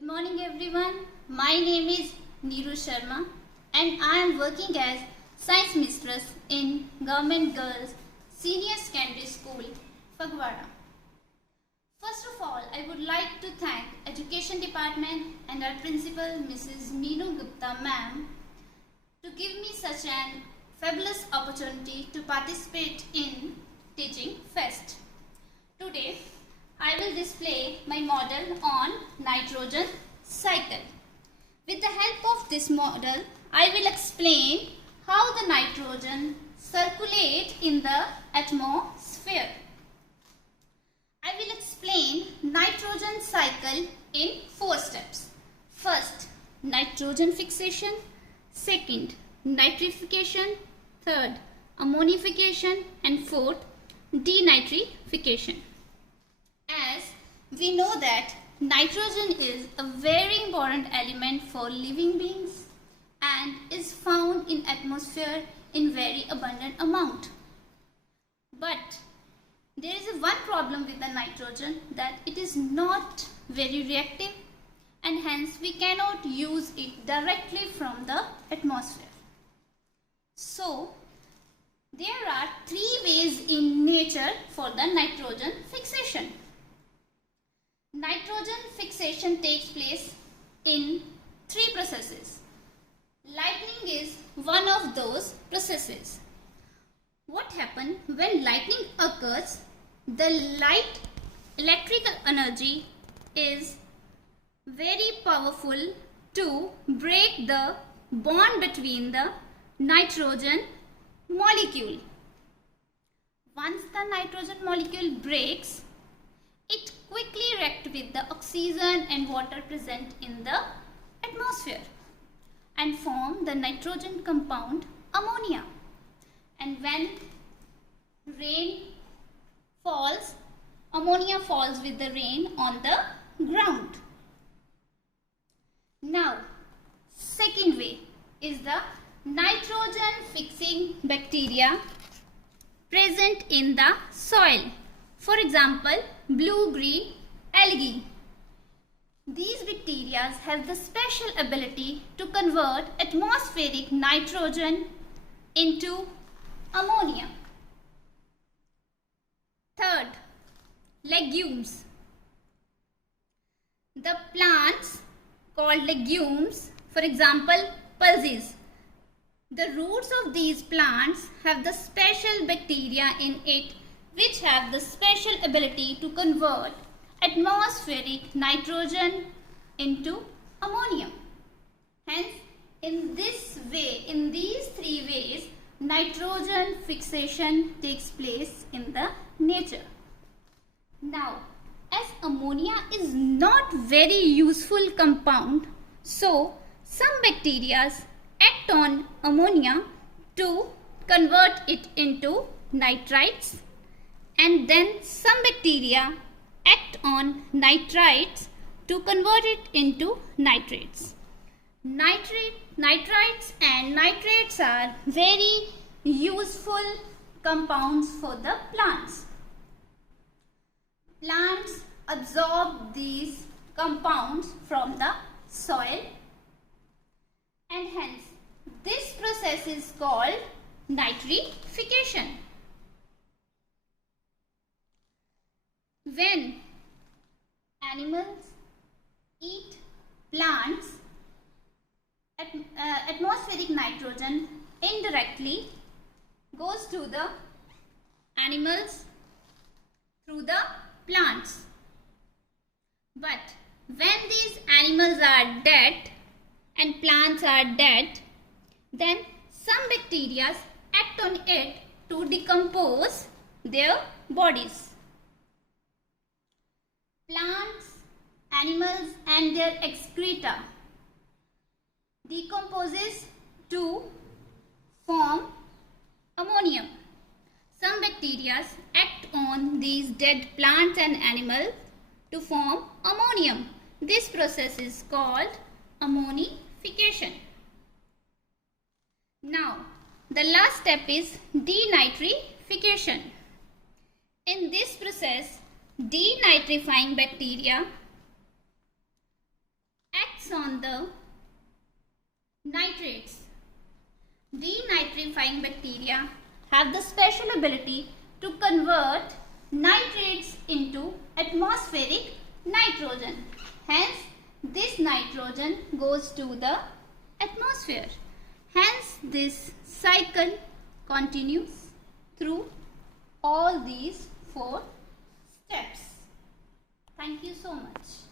Good morning everyone. My name is Neeru Sharma and I am working as Science Mistress in Government Girls Senior Secondary School, Phagwara. First of all, I would like to thank Education Department and our Principal Mrs. Meenu Gupta ma'am to give me such an fabulous opportunity to participate in Teaching Fest. Today, I will display my model on nitrogen cycle. With the help of this model, I will explain how the nitrogen circulate in the atmosphere. I will explain nitrogen cycle in 4 steps. First, nitrogen fixation. Second, nitrification. Third, ammonification. And fourth, denitrification. As we know that nitrogen is a very important element for living beings and is found in atmosphere in very abundant amount. But there is one problem with the nitrogen, that it is not very reactive and hence we cannot use it directly from the atmosphere. So there are 3 ways in nature for the nitrogen fixation. Nitrogen fixation takes place in 3 processes. Lightning is one of those processes. What happens when lightning occurs? The light electrical energy is very powerful to break the bond between the nitrogen molecule. Once the nitrogen molecule breaks, it quickly reacts with the oxygen and water present in the atmosphere and form the nitrogen compound ammonia. And when rain falls, ammonia falls with the rain on the ground. Now, second way is the nitrogen fixing bacteria present in the soil. For example, blue-green algae. These bacteria have the special ability to convert atmospheric nitrogen into ammonia. Third, legumes. The plants called legumes, for example, pulses. The roots of these plants have the special bacteria in it which have the special ability to convert atmospheric nitrogen into ammonia. Hence, in this way, in these 3 ways, nitrogen fixation takes place in the nature. Now, as ammonia is not very useful compound, so some bacteria act on ammonia to convert it into nitrites, and then some bacteria act on nitrites to convert it into nitrates. Nitrites and nitrates are very useful compounds for the plants. Plants absorb these compounds from the soil and hence this process is called nitrification. When animals eat plants, atmospheric nitrogen indirectly goes to the animals through the plants. But when these animals are dead and plants are dead, then some bacteria act on it to decompose their bodies. Plants, animals and their excreta decomposes to form ammonium. Some bacteria act on these dead plants and animals to form ammonium. This process is called ammonification. Now, the last step is denitrification. In this process, denitrifying bacteria is on the nitrates. Denitrifying bacteria have the special ability to convert nitrates into atmospheric nitrogen. Hence, this nitrogen goes to the atmosphere. Hence, this cycle continues through all these 4 steps. Thank you so much.